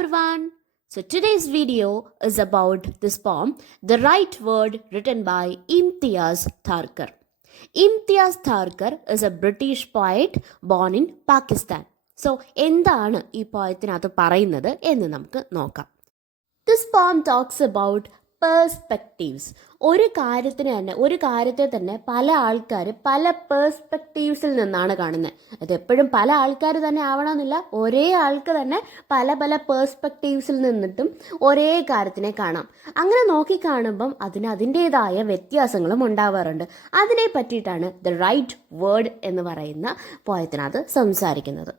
everyone. So today's video is about this poem, The Right Word, written by Imtiaz Tharkar. Imtiaz Tharkar is a British poet born in Pakistan. So എന്താണ് ഈ പോയത്തിനകത്ത് പറയുന്നത് എന്ന് നമുക്ക് നോക്കാം. This poem talks about perspectives. ഒരു കാര്യത്തെ തന്നെ പല ആൾക്കാർ പല പേഴ്സ്പെക്റ്റീവ്സിൽ നിന്നാണ് കാണുന്നത്. അതെപ്പോഴും പല ആൾക്കാർ തന്നെ ആവണമെന്നില്ല, ഒരേ ആൾക്ക് തന്നെ പല പല പേഴ്സ്പെക്റ്റീവ്സിൽ നിന്നിട്ടും ഒരേ കാര്യത്തിനെ കാണാം. അങ്ങനെ നോക്കി കാണുമ്പം അതിൻ്റേതായ വ്യത്യാസങ്ങളും ഉണ്ടാവാറുണ്ട്. അതിനെ പറ്റിയിട്ടാണ് ദ റൈറ്റ് വേർഡ് എന്ന് പറയുന്ന പോയത്തിനകത്ത് സംസാരിക്കുന്നത്.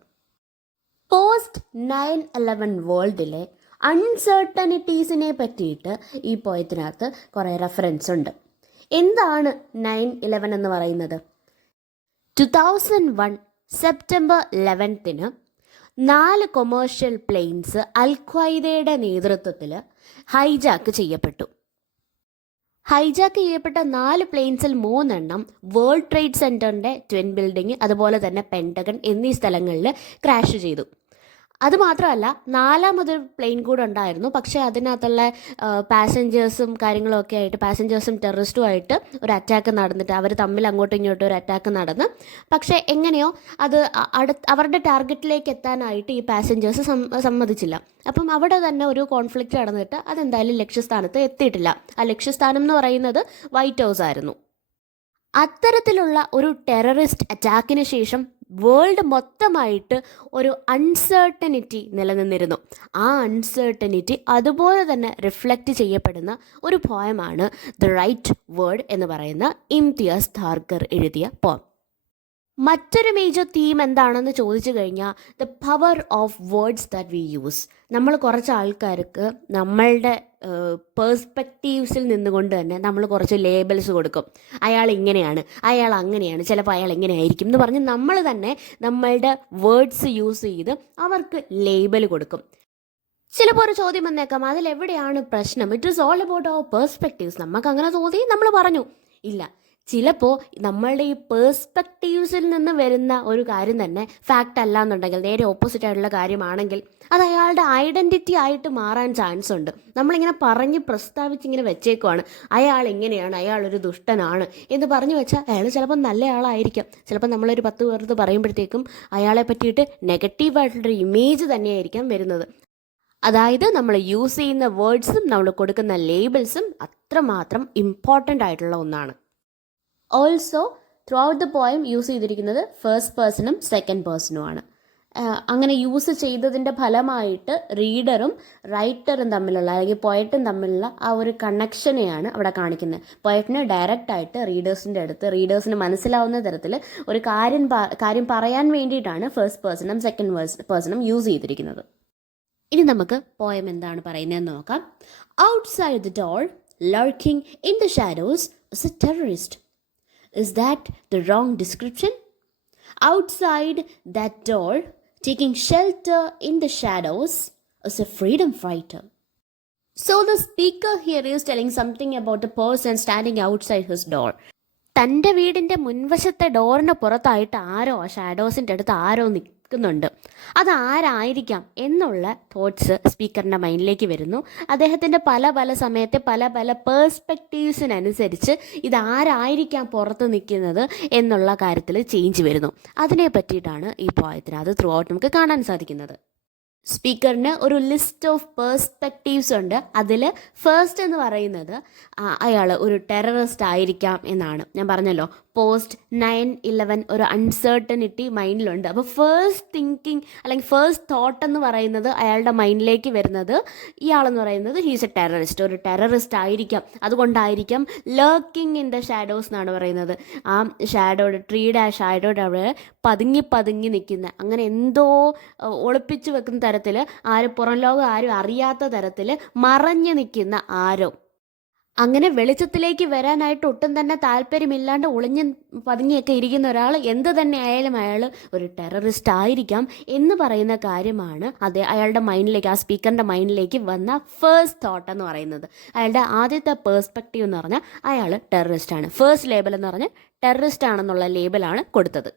പോസ്റ്റ് 9/11 വേൾഡിലെ അൺസർട്ടനിറ്റീസിനെ പറ്റിയിട്ട് ഈ പോയത്തിനകത്ത് കുറേ റെഫറൻസ് ഉണ്ട്. എന്താണ് 9/11 എന്ന് പറയുന്നത്? 2001 സെപ്റ്റംബർ 11 4 കൊമേഴ്ഷ്യൽ പ്ലെയിൻസ് അൽ ഖ്വയ്ദയുടെ നേതൃത്വത്തിൽ ഹൈജാക്ക് ചെയ്യപ്പെട്ടു. ഹൈജാക്ക് ചെയ്യപ്പെട്ട 4 പ്ലെയിൻസിൽ 3 എണ്ണം വേൾഡ് ട്രേഡ് സെൻറ്ററിൻ്റെ ട്വിൻ ബിൽഡിംഗ്, അതുപോലെ തന്നെ പെൻറ്റഗൺ എന്നീ സ്ഥലങ്ങളിൽ ക്രാഷ് ചെയ്തു. അതുമാത്രമല്ല, 4ാമതൊരു പ്ലെയിൻ കൂടെ ഉണ്ടായിരുന്നു. പക്ഷേ അതിനകത്തുള്ള പാസഞ്ചേഴ്സും കാര്യങ്ങളൊക്കെ ആയിട്ട്, പാസഞ്ചേഴ്സും ടെററിസ്റ്റുമായിട്ട് ഒരു അറ്റാക്ക് നടന്നിട്ട് അവർ തമ്മിൽ അങ്ങോട്ടും ഇങ്ങോട്ടും ഒരു അറ്റാക്ക് നടന്ന്, പക്ഷേ എങ്ങനെയോ അത് അവരുടെ ടാർഗറ്റിലേക്ക് എത്താനായിട്ട് ഈ പാസഞ്ചേഴ്സ് സമ്മതിച്ചില്ല. അപ്പം അവിടെ തന്നെ ഒരു കോൺഫ്ലിക്റ്റ് നടന്നിട്ട് അതെന്തായാലും ലക്ഷ്യസ്ഥാനത്ത് എത്തിയിട്ടില്ല. ആ ലക്ഷ്യസ്ഥാനം എന്ന് പറയുന്നത് വൈറ്റ് ഹൗസ് ആയിരുന്നു. അത്തരത്തിലുള്ള ഒരു ടെററിസ്റ്റ് അറ്റാക്കിന് ശേഷം വേൾഡ് മൊത്തമായിട്ട് ഒരു അൺസർട്ടനിറ്റി നിലനിന്നിരുന്നു. ആ അൺസർട്ടനിറ്റി അതുപോലെ തന്നെ റിഫ്ലക്റ്റ് ചെയ്യപ്പെടുന്ന ഒരു പോയമാണ് ദ റൈറ്റ് വേർഡ് എന്ന് പറയുന്ന ഇംതിയാസ് ഥാർക്കർ എഴുതിയ പോയം. മറ്റൊരു മേജർ തീം എന്താണെന്ന് ചോദിച്ചു കഴിഞ്ഞാൽ the power of words that we use. നമ്മൾ കുറച്ച് ആൾക്കാർക്ക് നമ്മളുടെ പേഴ്സ്പെക്റ്റീവ്സിൽ നിന്നുകൊണ്ട് തന്നെ നമ്മൾ കുറച്ച് ലേബൽസ് കൊടുക്കും. അയാൾ ഇങ്ങനെയാണ്, അയാൾ അങ്ങനെയാണ്, ചിലപ്പോൾ അയാൾ എങ്ങനെ ആയിരിക്കും എന്ന് പറഞ്ഞ് നമ്മൾ തന്നെ നമ്മളുടെ വേർഡ്സ് യൂസ് ചെയ്ത് അവർക്ക് ലേബൽ കൊടുക്കും. ചിലപ്പോൾ ഒരു ചോദ്യം വന്നേക്കാം, അതിലെവിടെയാണ് പ്രശ്നം? It is all about our perspectives. നമുക്ക് അങ്ങനെ തോന്നി, നമ്മൾ പറഞ്ഞു. ഇല്ല, ചിലപ്പോൾ നമ്മളുടെ ഈ പേഴ്സ്പെക്റ്റീവ്സിൽ നിന്ന് വരുന്ന ഒരു കാര്യം തന്നെ ഫാക്റ്റ് അല്ല എന്നുണ്ടെങ്കിൽ, നേരെ ഓപ്പോസിറ്റ് ആയിട്ടുള്ള കാര്യമാണെങ്കിൽ, അത് അയാളുടെ ഐഡൻറ്റിറ്റി ആയിട്ട് മാറാൻ ചാൻസ് ഉണ്ട്. നമ്മളിങ്ങനെ പറഞ്ഞ് പ്രസ്താവിച്ചിങ്ങനെ വെച്ചേക്കുവാണ്, അയാൾ ഇങ്ങനെയാണ്, അയാളൊരു ദുഷ്ടനാണ് എന്ന് പറഞ്ഞു വെച്ചാൽ അയാൾ ചിലപ്പോൾ നല്ല ആളായിരിക്കാം. ചിലപ്പോൾ നമ്മളൊരു 10 പേർക്ക് പറയുമ്പോഴത്തേക്കും അയാളെ പറ്റിയിട്ട് നെഗറ്റീവായിട്ടുള്ളൊരു ഇമേജ് തന്നെയായിരിക്കാം വരുന്നത്. അതായത് നമ്മൾ യൂസ് ചെയ്യുന്ന വേർഡ്സും നമ്മൾ കൊടുക്കുന്ന ലേബിൾസും അത്രമാത്രം ഇമ്പോർട്ടൻ്റ് ആയിട്ടുള്ള ഒന്നാണ്. Also through out the poem use ചെയ്തിരിക്കുന്നത് ഫസ്റ്റ് പേഴ്സണും സെക്കൻഡ് പേഴ്സണുമാണ്. അങ്ങനെ യൂസ് ചെയ്തതിൻ്റെ ഫലമായിട്ട് റീഡറും റൈറ്ററും തമ്മിലുള്ള, അല്ലെങ്കിൽ പോയറ്റും തമ്മിലുള്ള ആ ഒരു കണക്ഷനെയാണ് അവിടെ കാണിക്കുന്നത്. പോയറ്റിന് ഡയറക്റ്റായിട്ട് റീഡേഴ്സിന് മനസ്സിലാവുന്ന തരത്തിൽ ഒരു കാര്യം പറയാൻ വേണ്ടിയിട്ടാണ് ഫസ്റ്റ് പേഴ്സണും സെക്കൻഡ് പേഴ്സണും യൂസ് ചെയ്തിരിക്കുന്നത്. ഇനി നമുക്ക് പോയം എന്താണ് പറയുന്നതെന്ന് നോക്കാം. Outside the door, lurking in the shadows, is a terrorist. Is that the wrong description? Outside that door, taking shelter in the shadows, is a freedom fighter. So the speaker here is telling something about the person standing outside his door. തൻ്റെ വീടിൻ്റെ മുൻവശത്തെ ഡോറിന് പുറത്തായിട്ട് ആരോ, ആ ഷാഡോസിൻ്റെ അടുത്ത് ആരോ നിൽക്കുന്നുണ്ട്. അതാരായിരിക്കാം എന്നുള്ള thoughts സ്പീക്കറിൻ്റെ മൈൻഡിലേക്ക് വരുന്നു. അദ്ദേഹത്തിൻ്റെ പല സമയത്തെ പല പേഴ്സ്പെക്റ്റീവ്സിനനുസരിച്ച് ഇതാരായിരിക്കാം പുറത്ത് നിൽക്കുന്നത് എന്നുള്ള കാര്യത്തിൽ ചേഞ്ച് വരുന്നു. അതിനെ പറ്റിയിട്ടാണ് ഈ പോയത്തിനകത്ത് ത്രൂ ഔട്ട് നമുക്ക് കാണാൻ സാധിക്കുന്നത്. സ്പീക്കറിന് ഒരു ലിസ്റ്റ് ഓഫ് പേഴ്സ്പെക്റ്റീവ്സ് ഉണ്ട്. അതിൽ ഫസ്റ്റ് എന്ന് പറയുന്നത് അയാൾ ഒരു ടെററിസ്റ്റ് ആയിരിക്കാം എന്നാണ്. ഞാൻ പറഞ്ഞല്ലോ, പോസ്റ്റ് 9/11 ഒരു അൺസർട്ടനിറ്റി മൈൻഡിലുണ്ട്. അപ്പോൾ ഫസ്റ്റ് തിങ്കിങ് അല്ലെങ്കിൽ ഫസ്റ്റ് തോട്ട് എന്ന് പറയുന്നത്, അയാളുടെ മൈൻഡിലേക്ക് വരുന്നത്, ഇയാളെന്ന് പറയുന്നത് ഹീസ് എ ടെററിസ്റ്റ്, ഒരു ടെററിസ്റ്റ് ആയിരിക്കാം. അതുകൊണ്ടായിരിക്കാം ലർക്കിംഗ് ഇൻ ദ ഷാഡോസ് എന്നാണ് പറയുന്നത്. ആ ട്രീയുടെ ആ ഷാഡോയുടെ അവിടെ പതുങ്ങി നിൽക്കുന്ന, അങ്ങനെ എന്തോ ഒളിപ്പിച്ച് വെക്കുന്ന തരത്തിൽ, പുറം ലോകം ആരും അറിയാത്ത തരത്തിൽ മറഞ്ഞു നിൽക്കുന്ന ആരോ, അങ്ങനെ വെളിച്ചത്തിലേക്ക് വരാനായിട്ട് ഒട്ടും തന്നെ താല്പര്യമില്ലാണ്ട് ഒളിഞ്ഞ് പതുങ്ങിയൊക്കെ ഇരിക്കുന്ന ഒരാൾ, എന്ത് തന്നെ ആയാലും അയാൾ ഒരു ടെററിസ്റ്റ് ആയിരിക്കാം എന്ന് പറയുന്ന കാര്യമാണ് അയാളുടെ മൈൻഡിലേക്ക്, ആ സ്പീക്കറിൻ്റെ മൈൻഡിലേക്ക് വന്ന ഫസ്റ്റ് തോട്ട് എന്ന് പറയുന്നത്. അയാളുടെ ആദ്യത്തെ പേഴ്സ്പെക്റ്റീവ് എന്ന് പറഞ്ഞാൽ അയാൾ ടെററിസ്റ്റാണ്. ഫസ്റ്റ് ലേബൽ എന്ന് പറഞ്ഞാൽ ടെററിസ്റ്റ് ആണെന്നുള്ള ലേബലാണ് കൊടുത്തത്.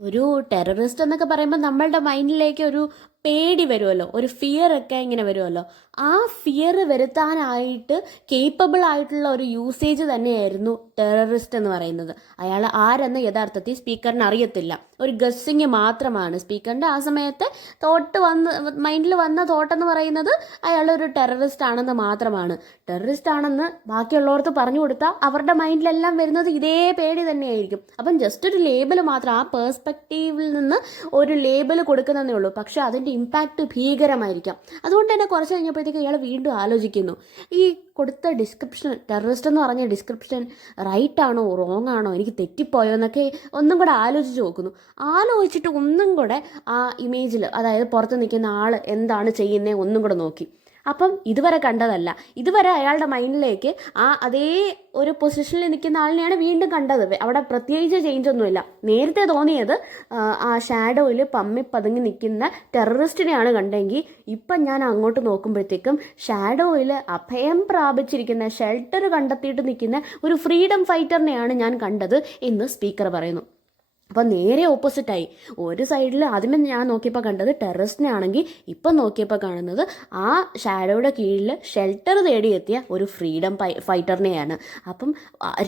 ഒരു ടെററിസ്റ്റ് എന്നൊക്കെ പറയുമ്പോൾ നമ്മളുടെ മൈൻഡിലേക്ക് ഒരു പേടി വരുമല്ലോ, ഒരു ഫിയർ ഒക്കെ ഇങ്ങനെ വരുമല്ലോ, ആ ഫിയർ വരുത്താനായിട്ട് കേപ്പബിൾ ആയിട്ടുള്ള ഒരു യൂസേജ് തന്നെയായിരുന്നു ടെററിസ്റ്റ് എന്ന് പറയുന്നത്. അയാൾ ആരെന്ന് യഥാർത്ഥത്തിൽ സ്പീക്കറിന് അറിയത്തില്ല, ഒരു ഗസ്സിങ് മാത്രമാണ്. സ്പീക്കറിൻ്റെ ആ സമയത്ത് മൈൻഡിൽ വന്ന തോട്ടെന്ന് പറയുന്നത് അയാളൊരു ടെററിസ്റ്റ് ആണെന്ന് മാത്രമാണ്. ടെററിസ്റ്റ് ആണെന്ന് ബാക്കിയുള്ളവർക്ക് പറഞ്ഞു കൊടുത്താൽ അവരുടെ മൈൻഡിലെല്ലാം വരുന്നത് ഇതേ പേടി തന്നെയായിരിക്കും. അപ്പം ജസ്റ്റ് ഒരു ലേബൽ മാത്രം, ആ പേഴ്സ്പെക്റ്റീവിൽ നിന്ന് ഒരു ലേബൽ കൊടുക്കുന്നതേ ഉള്ളൂ, പക്ഷെ അതിൻ്റെ ഇമ്പാക്റ്റ് ഭീകരമായിരിക്കാം. അതുകൊണ്ട് തന്നെ കുറച്ച് കഴിഞ്ഞപ്പോഴത്തേക്ക് ഇയാൾ വീണ്ടും ആലോചിക്കുന്നു, ഈ കൊടുത്ത ഡിസ്ക്രിപ്ഷൻ, ടെററിസ്റ്റ് എന്ന് പറഞ്ഞ ഡിസ്ക്രിപ്ഷൻ റൈറ്റ് ആണോ റോങ് ആണോ, എനിക്ക് തെറ്റിപ്പോയോ എന്നൊക്കെ ഒന്നും കൂടെ ആലോചിച്ച് നോക്കുന്നു. ആലോചിച്ചിട്ട് ഒന്നും കൂടെ ആ ഇമേജിൽ, അതായത് പുറത്ത് നിൽക്കുന്ന ആൾ എന്താണ് ചെയ്യുന്നത് ഒന്നും കൂടെ നോക്കി. അപ്പം ഇതുവരെ കണ്ടതല്ല, ഇതുവരെ അയാളുടെ മൈൻഡിലേക്ക് അതേ ഒരു പൊസിഷനിൽ നിൽക്കുന്ന ആളിനെയാണ് വീണ്ടും കണ്ടത്. അവിടെ പ്രത്യേകിച്ച് ചേഞ്ച് ഒന്നുമില്ല. നേരത്തെ തോന്നിയത് ആ ഷാഡോയിൽ പതുങ്ങി നിൽക്കുന്ന ടെററിസ്റ്റിനെയാണ് കണ്ടെങ്കിൽ, ഇപ്പം ഞാൻ അങ്ങോട്ട് നോക്കുമ്പോഴത്തേക്കും ഷാഡോയിൽ അഭയം പ്രാപിച്ചിരിക്കുന്ന, ഷെൽട്ടർ കണ്ടെത്തിയിട്ട് നിൽക്കുന്ന ഒരു ഫ്രീഡം ഫൈറ്ററിനെയാണ് ഞാൻ കണ്ടത് എന്ന് സ്പീക്കർ പറയുന്നു. അപ്പോൾ നേരെ ഓപ്പോസിറ്റായി. ഒരു സൈഡിൽ ആദ്യമേ ഞാൻ നോക്കിയപ്പോൾ കണ്ടത് ടെററിസ്റ്റിനെ ആണെങ്കിൽ ഇപ്പം നോക്കിയപ്പോൾ കാണുന്നത് ആ ഷാഡോയുടെ കീഴിൽ ഷെൽട്ടർ തേടിയെത്തിയ ഒരു ഫ്രീഡം ഫൈറ്ററിനെയാണ്. അപ്പം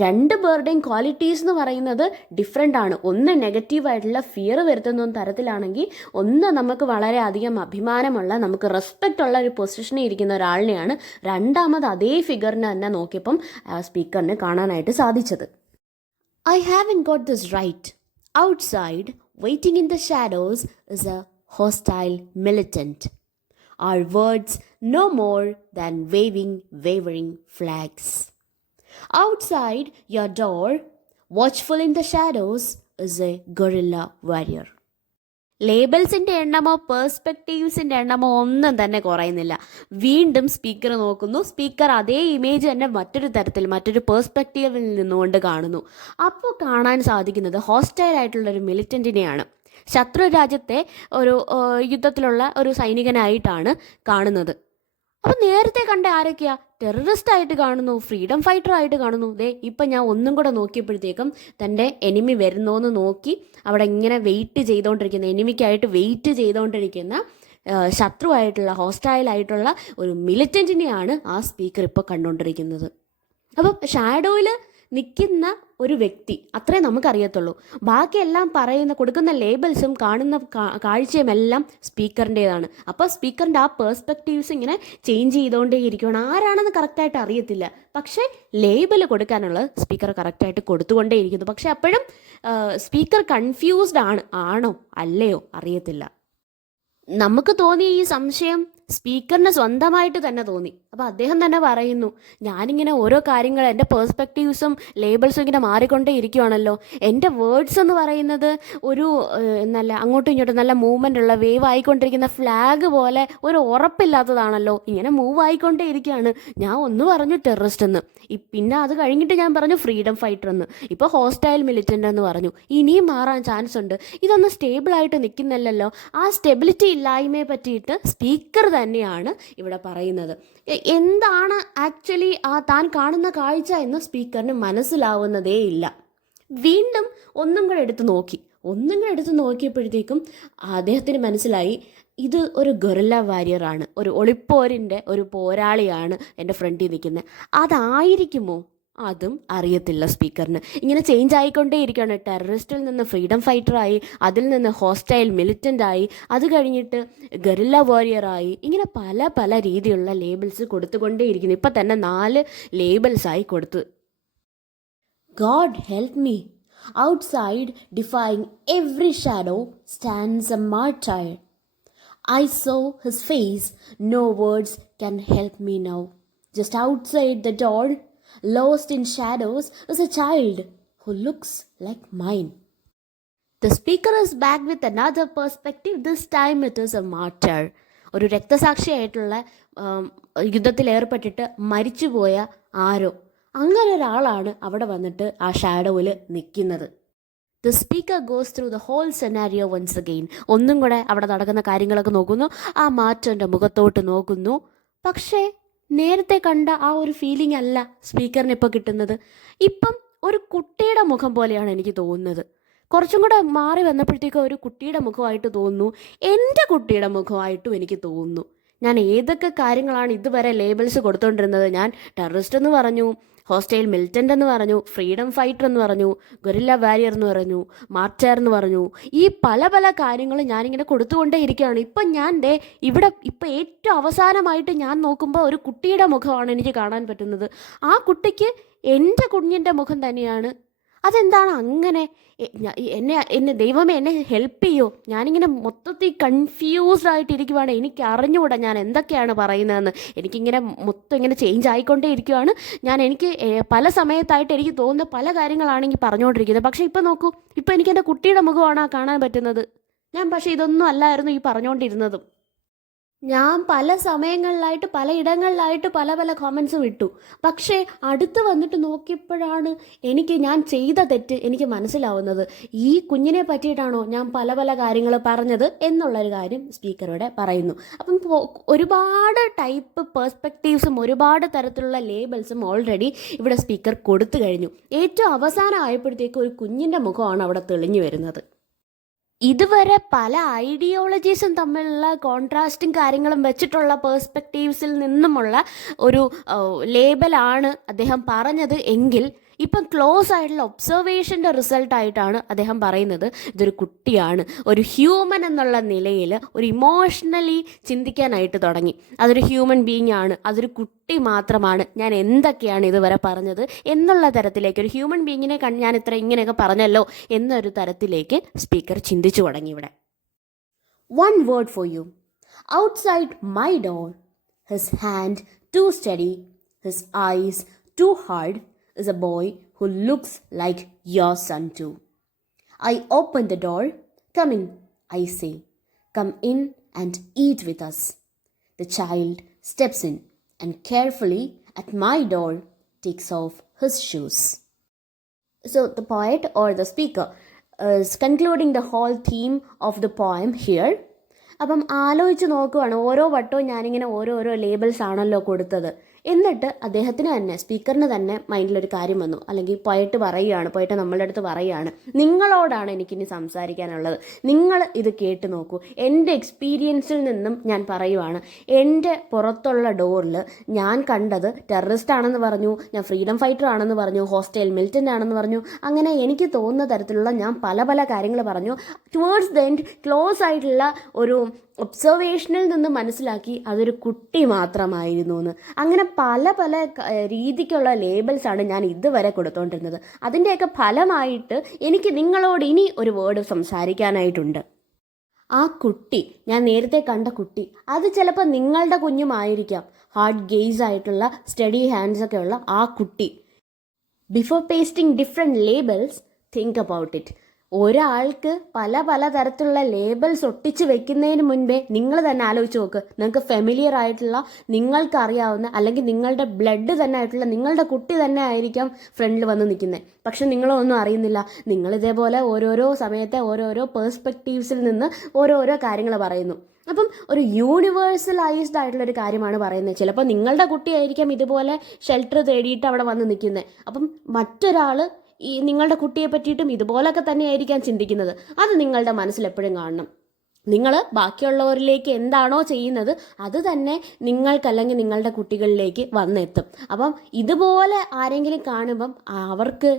രണ്ട് പേരുടെയും ക്വാളിറ്റീസ് എന്ന് പറയുന്നത് ഡിഫറെൻ്റ് ആണ്. ഒന്ന് നെഗറ്റീവായിട്ടുള്ള ഫിയർ വരുത്തുന്ന തരത്തിലാണെങ്കിൽ, ഒന്ന് നമുക്ക് വളരെയധികം അഭിമാനമുള്ള, നമുക്ക് റെസ്പെക്റ്റ് ഉള്ള ഒരു പൊസിഷനിൽ ഇരിക്കുന്ന ഒരാളിനെയാണ് രണ്ടാമത് അതേ ഫിഗറിനെ തന്നെ നോക്കിയപ്പം സ്പീക്കറിന് കാണാനായിട്ട് സാധിച്ചത്. I haven't got this right. Outside, waiting in the shadows, is a hostile militant. Our words no more than wavering flags. Outside your door, watchful in the shadows, is a guerrilla warrior. ലേബൽസിൻ്റെ എണ്ണമോ പേഴ്സ്പെക്റ്റീവ്സിൻ്റെ എണ്ണമോ ഒന്നും തന്നെ കുറയുന്നില്ല. വീണ്ടും speaker നോക്കുന്നു. Speaker അതേ image തന്നെ മറ്റൊരു തരത്തിൽ, മറ്റൊരു പേഴ്സ്പെക്റ്റീവിൽ നിന്നുകൊണ്ട് കാണുന്നു. അപ്പോൾ കാണാൻ സാധിക്കുന്നത് ഹോസ്റ്റൈൽ ആയിട്ടുള്ളൊരു മിലിറ്റൻറ്റിനെയാണ്. ശത്രു രാജ്യത്തെ ഒരു യുദ്ധത്തിലുള്ള ഒരു സൈനികനായിട്ടാണ് കാണുന്നത്. അപ്പം നേരത്തെ കണ്ട ആരൊക്കെയാ? ടെററിസ്റ്റ് ആയിട്ട് കാണുന്നു, ഫ്രീഡം ഫൈറ്റർ ആയിട്ട് കാണുന്നു. ഇപ്പം ഞാൻ ഒന്നും കൂടെ നോക്കിയപ്പോഴത്തേക്കും തൻ്റെ എനിമി വരുന്നോന്ന് നോക്കി അവിടെ ഇങ്ങനെ വെയിറ്റ് ചെയ്തുകൊണ്ടിരിക്കുന്ന, എനിമിക്കായിട്ട് വെയിറ്റ് ചെയ്തുകൊണ്ടിരിക്കുന്ന ശത്രുവായിട്ടുള്ള, ഹോസ്റ്റൈലായിട്ടുള്ള ഒരു മിലിറ്റൻറ്റിനെയാണ് ആ സ്പീക്കർ ഇപ്പോൾ കണ്ടുകൊണ്ടിരിക്കുന്നത്. അപ്പം ഷാഡോയിൽ നിൽക്കുന്ന ഒരു വ്യക്തി, അത്രേ നമുക്കറിയത്തുള്ളൂ. ബാക്കിയെല്ലാം കൊടുക്കുന്ന ലേബൽസും കാണുന്ന കാഴ്ചയും എല്ലാം സ്പീക്കറിൻ്റേതാണ്. അപ്പോൾ സ്പീക്കറിൻ്റെ ആ പേഴ്സ്പെക്റ്റീവ്സ് ഇങ്ങനെ ചേഞ്ച് ചെയ്തുകൊണ്ടേയിരിക്കുകയാണ്. ആരാണെന്ന് കറക്റ്റായിട്ട് അറിയത്തില്ല, പക്ഷേ ലേബൽ കൊടുക്കാനുള്ളത് സ്പീക്കർ കറക്റ്റായിട്ട് കൊടുത്തുകൊണ്ടേയിരിക്കുന്നു. പക്ഷെ അപ്പോഴും സ്പീക്കർ കൺഫ്യൂസ്ഡ് ആണോ അല്ലയോ അറിയത്തില്ല. നമുക്ക് തോന്നിയ ഈ സംശയം സ്പീക്കറിന് സ്വന്തമായിട്ട് തന്നെ തോന്നി. അപ്പോൾ അദ്ദേഹം തന്നെ പറയുന്നു, ഞാനിങ്ങനെ ഓരോ കാര്യങ്ങൾ, എൻ്റെ പേഴ്സ്പെക്റ്റീവ്സും ലേബിൾസും ഇങ്ങനെ മാറിക്കൊണ്ടേ ഇരിക്കുവാണല്ലോ. എൻ്റെ വേർഡ്സ് എന്ന് പറയുന്നത് ഒരു നല്ല അങ്ങോട്ടും ഇങ്ങോട്ടും നല്ല മൂവ്മെൻ്റ് ഉള്ള, വേവ് ആയിക്കൊണ്ടിരിക്കുന്ന ഫ്ലാഗ് പോലെ ഒരു ഉറപ്പില്ലാത്തതാണല്ലോ. ഇങ്ങനെ മൂവ് ആയിക്കൊണ്ടേ ഇരിക്കുകയാണ്. ഞാൻ ഒന്ന് പറഞ്ഞു ടെററിസ്റ്റ് എന്ന്, പിന്നെ അത് കഴിഞ്ഞിട്ട് ഞാൻ പറഞ്ഞു ഫ്രീഡം ഫൈറ്റർ എന്ന്, ഇപ്പോൾ ഹോസ്റ്റൈൽ മിലിറ്റൻ്റ് എന്ന് പറഞ്ഞു. ഇനിയും മാറാൻ ചാൻസ് ഉണ്ട്. ഇതൊന്നും സ്റ്റേബിളായിട്ട് നിൽക്കുന്നില്ലല്ലോ. ആ സ്റ്റെബിലിറ്റി ഇല്ലായ്മയെ പറ്റിയിട്ട് സ്പീക്കർ തന്നെയാണ് ഇവിടെ പറയുന്നത്. എന്താണ് ആക്ച്വലി താൻ കാണുന്ന കാഴ്ച എന്ന് സ്പീക്കറിന് മനസ്സിലാവുന്നതേ ഇല്ല. വീണ്ടും ഒന്നും കൂടെ എടുത്ത് നോക്കിയപ്പോഴത്തേക്കും അദ്ദേഹത്തിന് മനസ്സിലായി, ഇത് ഒരു ഗൊറില്ല വാരിയറാണ്, ഒരു ഒളിപ്പോരിൻ്റെ ഒരു പോരാളിയാണ് എൻ്റെ ഫ്രണ്ടിൽ നിൽക്കുന്നത്. അതായിരിക്കുമോ? അതും അറിയത്തില്ല സ്പീക്കറിന്. ഇങ്ങനെ ചേഞ്ച് ആയിക്കൊണ്ടേ ഇരിക്കുകയാണ്. ടെററിസ്റ്റിൽ നിന്ന് ഫ്രീഡം ഫൈറ്ററായി, അതിൽ നിന്ന് ഹോസ്റ്റൈൽ മിലിറ്റൻ്റായി, അത് കഴിഞ്ഞിട്ട് ഗറില്ല വാരിയറായി, ഇങ്ങനെ പല പല രീതിയിലുള്ള ലേബിൾസ് കൊടുത്തുകൊണ്ടേ ഇരിക്കുന്നു. ഇപ്പം തന്നെ 4 ലേബിൾസായി കൊടുത്തു. God help me. Outside, defying every shadow, stands a martyr. I saw his face, no words can help me now. Just outside the door, lost in shadows, is a child who looks like mine. The speaker is back with another perspective. This time it is a martyr. ഒരു രക്തസാക്ഷിയായിട്ടുള്ള യുദ്ധത്തിൽ ഏർപ്പെട്ടിട്ട് മരിച്ചുപോയ ആരോ, അങ്ങനെ ഒരാളാണ് അവിടെ വന്നിട്ട് ആ ഷാഡോയിൽ നിൽക്കുന്നത്. The speaker goes through the whole scenario once again. ഒന്നും കൂടെ അവിടെ നടക്കുന്ന കാര്യങ്ങളൊക്കെ നോക്കുന്നു, ആ മാറ്റൻ്റെ മുഖത്തോട്ട് നോക്കുന്നു. പക്ഷേ നേരത്തെ കണ്ട ആ ഒരു ഫീലിംഗ് അല്ല സ്പീക്കറിന് ഇപ്പോൾ കിട്ടുന്നത്. ഇപ്പം ഒരു കുട്ടിയുടെ മുഖം പോലെയാണ് എനിക്ക് തോന്നുന്നത്. കുറച്ചും കൂടെ മാറി വന്നപ്പോഴത്തേക്കും ഒരു കുട്ടിയുടെ മുഖമായിട്ട് തോന്നുന്നു, എൻ്റെ കുട്ടിയുടെ മുഖമായിട്ടും എനിക്ക് തോന്നുന്നു. ഞാൻ ഏതൊക്കെ കാര്യങ്ങളാണ് ഇതുവരെ ലേബിൾസ് കൊടുത്തുകൊണ്ടിരുന്നത്. ഞാൻ ടെററിസ്റ്റ് എന്ന് പറഞ്ഞു, ഹോസ്റ്റൈൽ മിലിറ്റൻ്റ് എന്ന് പറഞ്ഞു, ഫ്രീഡം ഫൈറ്റർ എന്ന് പറഞ്ഞു, ഗൊറില്ല വാരിയർ എന്ന് പറഞ്ഞു, മാർച്ചർ എന്ന് പറഞ്ഞു. ഈ പല പല കാര്യങ്ങളും ഞാനിങ്ങനെ കൊടുത്തുകൊണ്ടേ ഇരിക്കുകയാണ്. ഇപ്പം ഞാൻ ഇവിടെ ഇപ്പം ഏറ്റവും അവസാനമായിട്ട് ഞാൻ നോക്കുമ്പോൾ ഒരു കുട്ടിയുടെ മുഖമാണ് എനിക്ക് കാണാൻ പറ്റുന്നത്. ആ കുട്ടിക്ക് എൻ്റെ കുഞ്ഞിൻ്റെ മുഖം തന്നെയാണ്. അതെന്താണ് അങ്ങനെ? എന്നെ ദൈവമേ എന്നെ ഹെൽപ്പ് ചെയ്യോ. ഞാനിങ്ങനെ മൊത്തത്തിൽ കൺഫ്യൂസ്ഡ് ആയിട്ടിരിക്കുവാണ്. എനിക്ക് അറിഞ്ഞുകൂടാ ഞാൻ എന്തൊക്കെയാണ് പറയുന്നതെന്ന്. എനിക്കിങ്ങനെ മൊത്തം ഇങ്ങനെ ചേഞ്ച് ആയിക്കൊണ്ടേ ഇരിക്കുവാണ്. എനിക്ക് പല സമയത്തായിട്ട് എനിക്ക് തോന്നുന്ന പല കാര്യങ്ങളാണെങ്കിൽ പറഞ്ഞുകൊണ്ടിരിക്കുന്നത്. പക്ഷേ ഇപ്പം നോക്കൂ, ഇപ്പം എനിക്ക് എൻ്റെ കുട്ടിയുടെ മുഖമാണ് കാണാൻ പറ്റുന്നത്. ഞാൻ പക്ഷേ ഇതൊന്നും അല്ലായിരുന്നു ഈ പറഞ്ഞുകൊണ്ടിരുന്നതും. ഞാൻ പല സമയങ്ങളിലായിട്ട് പലയിടങ്ങളിലായിട്ട് പല പല കോമൻസും ഇട്ടു. പക്ഷേ അടുത്ത് വന്നിട്ട് നോക്കിയപ്പോഴാണ് ഞാൻ ചെയ്ത തെറ്റ് എനിക്ക് മനസ്സിലാവുന്നത്. ഈ കുഞ്ഞിനെ പറ്റിയിട്ടാണോ ഞാൻ പല പല കാര്യങ്ങൾ പറഞ്ഞത് എന്നുള്ളൊരു കാര്യം സ്പീക്കറോടെ പറയുന്നു. അപ്പം ഒരുപാട് ടൈപ്പ് പേഴ്സ്പെക്റ്റീവ്സും ഒരുപാട് തരത്തിലുള്ള ലേബിൾസും ഓൾറെഡി ഇവിടെ സ്പീക്കർ കൊടുത്തു കഴിഞ്ഞു. ഏറ്റവും അവസാനം ആയപ്പോഴത്തേക്കും ഒരു കുഞ്ഞിൻ്റെ മുഖമാണ് അവിടെ തെളിഞ്ഞു വരുന്നത്. ഇതുവരെ പല ഐഡിയോളജീസും തമ്മിലുള്ള കോൺട്രാസ്റ്റും കാര്യങ്ങളും വെച്ചിട്ടുള്ള പേഴ്സ്പെക്റ്റീവ്സിൽ നിന്നുമുള്ള ഒരു ലേബലാണ് അദ്ദേഹം പറഞ്ഞത് എങ്കിൽ ഇപ്പം ക്ലോസ് ആയിട്ടുള്ള ഒബ്സർവേഷൻ്റെ റിസൾട്ടായിട്ടാണ് അദ്ദേഹം പറയുന്നത് ഇതൊരു കുട്ടിയാണ്, ഒരു ഹ്യൂമൻ എന്നുള്ള നിലയിൽ ഒരു ഇമോഷണലി ചിന്തിക്കാനായിട്ട് തുടങ്ങി. അതൊരു ഹ്യൂമൻ ബീയിങ് ആണ്, അതൊരു കുട്ടി മാത്രമാണ്, ഞാൻ എന്തൊക്കെയാണ് ഇതുവരെ പറഞ്ഞത് എന്നുള്ള തരത്തിലേക്ക്, ഒരു ഹ്യൂമൻ ബീയിങ്ങിനെ ഞാൻ ഇങ്ങനെയൊക്കെ പറഞ്ഞല്ലോ എന്നൊരു തരത്തിലേക്ക് സ്പീക്കർ ചിന്തിച്ചു തുടങ്ങി ഇവിടെ. One word for you. Outside my door, his hand too steady, his eyes too hard, is a boy who looks like your son too. I open the door. Come in, I say. Come in and eat with us. The child steps in and carefully at my door takes off his shoes. So the poet or the speaker is concluding the whole theme of the poem here. അപ്പം ആലോചിച്ച് നോക്കുവാണ്, ഓരോ വട്ടവും ഞാനിങ്ങനെ ഓരോരോ labels ആണല്ലോ കൊടുത്തത്. എന്നിട്ട് അദ്ദേഹത്തിന് തന്നെ, സ്പീക്കറിന് തന്നെ മൈൻഡിലൊരു കാര്യം വന്നു. അല്ലെങ്കിൽ പോയിട്ട് നമ്മളുടെ അടുത്ത് പറയുകയാണ്, നിങ്ങളോടാണ് എനിക്കിനി സംസാരിക്കാനുള്ളത്, നിങ്ങൾ ഇത് കേട്ട് നോക്കൂ. എൻ്റെ എക്സ്പീരിയൻസിൽ നിന്നും ഞാൻ പറയുവാണ്. എൻ്റെ പുറത്തുള്ള ഡോറിൽ ഞാൻ കണ്ടത് ടെററിസ്റ്റ് ആണെന്ന് പറഞ്ഞു, ഞാൻ ഫ്രീഡം ഫൈറ്റർ ആണെന്ന് പറഞ്ഞു, ഹോസ്റ്റൈൽ മിലിറ്റൻ്റ് ആണെന്ന് പറഞ്ഞു. അങ്ങനെ എനിക്ക് തോന്നുന്ന തരത്തിലുള്ള ഞാൻ പല പല കാര്യങ്ങൾ പറഞ്ഞു. ടുവേർഡ്സ് ദ എൻഡ് ക്ലോസ് ആയിട്ടുള്ള ഒരു ഒബ്സർവേഷനിൽ നിന്ന് മനസ്സിലാക്കി അതൊരു കുട്ടി മാത്രമായിരുന്നു എന്ന്. അങ്ങനെ പല പല രീതിക്കുള്ള ലേബിൾസാണ് ഞാൻ ഇതുവരെ കൊടുത്തുകൊണ്ടിരുന്നത്. അതിൻ്റെയൊക്കെ ഫലമായിട്ട് എനിക്ക് നിങ്ങളോട് ഇനി ഒരു വേർഡ് സംസാരിക്കാനായിട്ടുണ്ട്. ആ കുട്ടി, ഞാൻ നേരത്തെ കണ്ട കുട്ടി, അത് ചിലപ്പോൾ നിങ്ങളുടെ കുഞ്ഞുമായിരിക്കാം. ഹാർഡ് ഗെയ്സ് ആയിട്ടുള്ള സ്റ്റഡി ഹാൻഡ്സ് ഒക്കെ ഉള്ള ആ കുട്ടി. Before pasting different labels, think about it. ഒരാൾക്ക് പല പല തരത്തിലുള്ള ലേബിൾസ് ഒട്ടിച്ച് വെക്കുന്നതിന് മുൻപേ നിങ്ങൾ തന്നെ ആലോചിച്ച് നോക്ക്. നിങ്ങൾക്ക് ഫെമിലിയർ ആയിട്ടുള്ള, നിങ്ങൾക്കറിയാവുന്ന, അല്ലെങ്കിൽ നിങ്ങളുടെ ബ്ലഡ് തന്നെ ആയിട്ടുള്ള നിങ്ങളുടെ കുട്ടി തന്നെ ആയിരിക്കാം ഫ്രണ്ടിൽ വന്ന് നിൽക്കുന്നത്. പക്ഷെ നിങ്ങളൊന്നും അറിയുന്നില്ല. നിങ്ങളിതേപോലെ ഓരോരോ സമയത്തെ ഓരോരോ പേഴ്സ്പെക്റ്റീവ്സിൽ നിന്ന് ഓരോരോ കാര്യങ്ങൾ പറയുന്നു. അപ്പം ഒരു യൂണിവേഴ്സലൈസ്ഡ് ആയിട്ടുള്ളൊരു കാര്യമാണ് പറയുന്നത്. ചിലപ്പോൾ നിങ്ങളുടെ കുട്ടിയായിരിക്കാം ഇതുപോലെ ഷെൽട്ടർ തേടിയിട്ട് അവിടെ വന്ന് നിൽക്കുന്നത്. അപ്പം മറ്റൊരാൾ നിങ്ങളുടെ കുട്ടിയെ പറ്റിയിട്ടും ഇതുപോലൊക്കെ തന്നെയായിരിക്കാം ചിന്തിക്കുന്നത്. അത് നിങ്ങളുടെ മനസ്സിൽ എപ്പോഴും കാണണം. നിങ്ങൾ ബാക്കിയുള്ളവരിലേക്ക് എന്താണോ ചെയ്യുന്നത് അത് തന്നെ നിങ്ങൾക്കല്ലെങ്കിൽ നിങ്ങളുടെ കുട്ടികളിലേക്ക് വന്നെത്തും. അപ്പം ഇതുപോലെ ആരെങ്കിലും കാണുമ്പം അവർക്ക്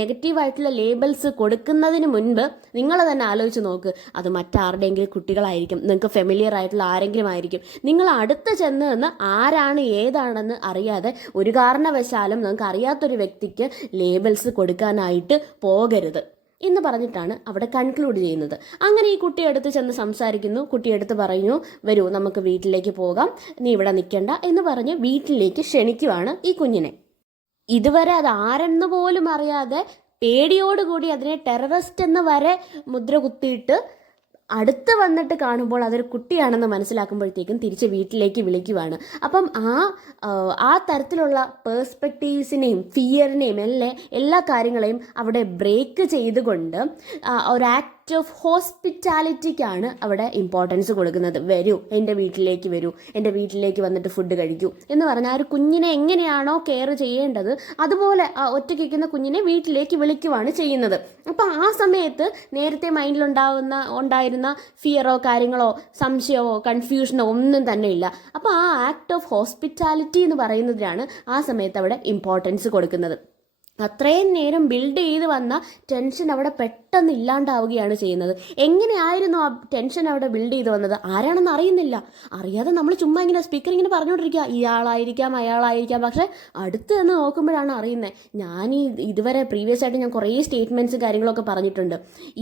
നെഗറ്റീവായിട്ടുള്ള ലേബിൾസ് കൊടുക്കുന്നതിന് മുൻപ് നിങ്ങൾ തന്നെ ആലോചിച്ച് നോക്ക്. അത് മറ്റാരുടെയെങ്കിലും കുട്ടികളായിരിക്കും, നിങ്ങൾക്ക് ഫെമിലിയർ ആയിട്ടുള്ള ആരെങ്കിലും ആയിരിക്കും. നിങ്ങൾ അടുത്ത് ചെന്ന് നിന്ന് ആരാണ് ഏതാണെന്ന് അറിയാതെ ഒരു കാരണവശാലും നിങ്ങൾക്ക് അറിയാത്തൊരു വ്യക്തിക്ക് ലേബിൾസ് കൊടുക്കാനായിട്ട് പോകരുത് എന്ന് പറഞ്ഞിട്ടാണ് അവിടെ കൺക്ലൂഡ് ചെയ്യുന്നത്. അങ്ങനെ ഈ കുട്ടിയെടുത്ത് ചെന്ന് സംസാരിക്കുന്നു. കുട്ടിയെടുത്ത് പറഞ്ഞു, വരൂ നമുക്ക് വീട്ടിലേക്ക് പോകാം, നീ ഇവിടെ നിൽക്കണ്ട എന്ന് പറഞ്ഞ് വീട്ടിലേക്ക് ക്ഷണിക്കുവാണ് ഈ കുഞ്ഞിനെ. ഇതുവരെ അത് ആരെന്ന് പോലും അറിയാതെ പേടിയോടുകൂടി അതിനെ ടെററിസ്റ്റ് എന്ന് വരെ മുദ്ര കുത്തിയിട്ട് അടുത്ത് വന്നിട്ട് കാണുമ്പോൾ അതൊരു കുട്ടിയാണെന്ന് മനസ്സിലാക്കുമ്പോഴത്തേക്കും തിരിച്ച് വീട്ടിലേക്ക് വിളിക്കുവാണ്. അപ്പം ആ തരത്തിലുള്ള പേഴ്സ്പെക്റ്റീവ്സിനെയും ഫിയറിനെയും എല്ലാ കാര്യങ്ങളെയും അവിടെ ബ്രേക്ക് ചെയ്തുകൊണ്ട് ഒരു ആക്ട് ഓഫ് ഹോസ്പിറ്റാലിറ്റിക്കാണ് അവിടെ ഇമ്പോർട്ടൻസ് കൊടുക്കുന്നത്. വരൂ, എൻ്റെ വീട്ടിലേക്ക് വരൂ, എൻ്റെ വീട്ടിലേക്ക് വന്നിട്ട് ഫുഡ് കഴിക്കൂ എന്ന് പറഞ്ഞാൽ ആ ഒരു കുഞ്ഞിനെ എങ്ങനെയാണോ കെയർ ചെയ്യേണ്ടത് അതുപോലെ ആ ഒറ്റയ്ക്കുന്ന കുഞ്ഞിനെ വീട്ടിലേക്ക് വിളിക്കുവാണ് ചെയ്യുന്നത്. അപ്പോൾ ആ സമയത്ത് നേരത്തെ ഉണ്ടായിരുന്ന ഫിയറോ കാര്യങ്ങളോ സംശയമോ കൺഫ്യൂഷനോ ഒന്നും തന്നെ ഇല്ല. അപ്പോൾ ആ ആക്ട് ഓഫ് ഹോസ്പിറ്റാലിറ്റി എന്ന് പറയുന്നതിനാണ് ആ സമയത്ത് അവിടെ ഇമ്പോർട്ടൻസ് കൊടുക്കുന്നത്. അത്രയും നേരം ബിൽഡ് ചെയ്ത് വന്ന ടെൻഷൻ അവിടെ പെട്ടെന്ന് ഇല്ലാണ്ടാവുകയാണ് ചെയ്യുന്നത്. എങ്ങനെയായിരുന്നു ആ ടെൻഷൻ അവിടെ ബിൽഡ് ചെയ്ത് വന്നത്? ആരാണെന്ന് അറിയുന്നില്ല. അറിയാതെ നമ്മൾ ചുമ്മാ ഇങ്ങനെ സ്പീക്കർ ഇങ്ങനെ പറഞ്ഞുകൊണ്ടിരിക്കുക, ഇയാളായിരിക്കാം അയാളായിരിക്കാം. പക്ഷെ അടുത്ത് നിന്ന് നോക്കുമ്പോഴാണ് അറിയുന്നത്, ഇതുവരെ പ്രീവിയസ് ആയിട്ട് ഞാൻ കുറേ സ്റ്റേറ്റ്മെൻറ്റ്സും കാര്യങ്ങളൊക്കെ പറഞ്ഞിട്ടുണ്ട്.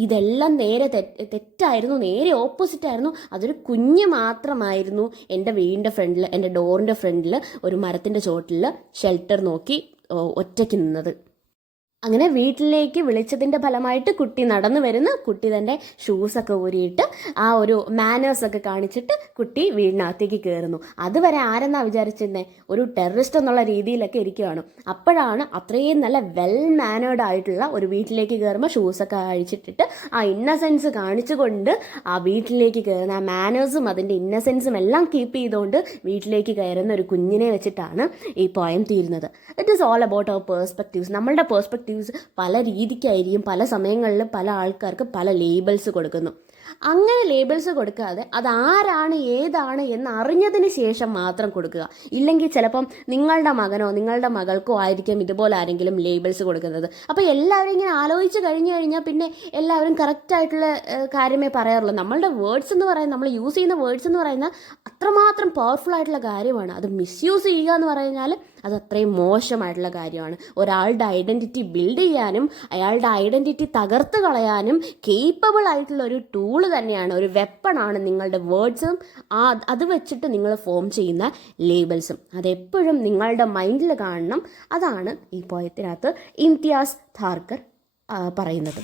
ഇതെല്ലാം നേരെ തെറ്റായിരുന്നു, നേരെ ഓപ്പോസിറ്റ് ആയിരുന്നു. അതൊരു കുഞ്ഞ് മാത്രമായിരുന്നു എൻ്റെ വീടിൻ്റെ ഫ്രണ്ടിൽ, എൻ്റെ ഡോറിൻ്റെ ഫ്രണ്ടിൽ ഒരു മരത്തിൻ്റെ ചോട്ടിൽ ഷെൽട്ടർ നോക്കി ഒറ്റയ്ക്ക് നിന്നത്. അങ്ങനെ വീട്ടിലേക്ക് വിളിച്ചതിൻ്റെ ഫലമായിട്ട് കുട്ടി നടന്നു വരുന്നു. കുട്ടി തൻ്റെ ഷൂസൊക്കെ ഊരിയിട്ട് ആ ഒരു മാനേഴ്സൊക്കെ കാണിച്ചിട്ട് കുട്ടി വീടിനകത്തേക്ക് കയറുന്നു. അതുവരെ ആരെന്നാ വിചാരിച്ചിരുന്നത്? ഒരു ടെററിസ്റ്റ് എന്നുള്ള രീതിയിലൊക്കെ ഇരിക്കുകയാണ്. അപ്പോഴാണ് അത്രയും നല്ല വെൽ മാനേർഡ് ആയിട്ടുള്ള ഒരു വീട്ടിലേക്ക് കയറുമ്പോൾ ഷൂസൊക്കെ അഴിച്ചിട്ടിട്ട് ആ ഇന്നസെൻസ് കാണിച്ചുകൊണ്ട് ആ വീട്ടിലേക്ക് കയറുന്ന ആ മാനേഴ്സും അതിൻ്റെ ഇന്നസെൻസും എല്ലാം കീപ്പ് ചെയ്തുകൊണ്ട് വീട്ടിലേക്ക് കയറുന്ന ഒരു കുഞ്ഞിനെ വെച്ചിട്ടാണ് ഈ പോയം തീരുന്നത്. It is all about our perspectives. നമ്മളുടെ പേഴ്സ്പെക്റ്റീവ്സ് പല രീതിക്കായിരിക്കും. പല സമയങ്ങളിൽ പല ആൾക്കാർക്ക് പല ലേബിൾസ് കൊടുക്കുന്നു. അങ്ങനെ ലേബിൾസ് കൊടുക്കാതെ അതാരാണ് ഏതാണ് എന്ന് അറിഞ്ഞതിന് ശേഷം മാത്രം കൊടുക്കുക. ഇല്ലെങ്കിൽ ചിലപ്പം നിങ്ങളുടെ മകനോ നിങ്ങളുടെ മകൾക്കോ ആയിരിക്കും ഇതുപോലെ ആരെങ്കിലും ലേബിൾസ് കൊടുക്കുന്നത്. അപ്പോൾ എല്ലാവരും ഇങ്ങനെ ആലോചിച്ച് കഴിഞ്ഞാൽ പിന്നെ എല്ലാവരും കറക്റ്റായിട്ടുള്ള കാര്യമേ പറയാറുള്ളൂ. നമ്മളുടെ വേർഡ്സ് എന്ന് പറയുന്നത്, നമ്മൾ യൂസ് ചെയ്യുന്ന വേർഡ്സ് എന്ന് പറയുന്നത് അത്രമാത്രം പവർഫുൾ ആയിട്ടുള്ള കാര്യമാണ്. അത് മിസ്യൂസ് ചെയ്യുക എന്ന് പറഞ്ഞാൽ അത് അത്രയും മോശമായിട്ടുള്ള കാര്യമാണ്. ഒരാളുടെ ഐഡൻറ്റിറ്റി ബിൽഡ് ചെയ്യാനും അയാളുടെ ഐഡൻറ്റിറ്റി തകർത്ത് കളയാനും കേപ്പബിൾ ആയിട്ടുള്ള ഒരു ടൂള് തന്നെയാണ്, ഒരു വെപ്പണാണ് നിങ്ങളുടെ വേർഡ്സും അത് വെച്ചിട്ട് നിങ്ങൾ ഫോം ചെയ്യുന്ന ലേബിൾസും. അതെപ്പോഴും നിങ്ങളുടെ മൈൻഡിൽ കാണണം. അതാണ് ഈ പോയത്തിനകത്ത് ഇംതിയാസ് ധാർക്കർ പറയുന്നത്.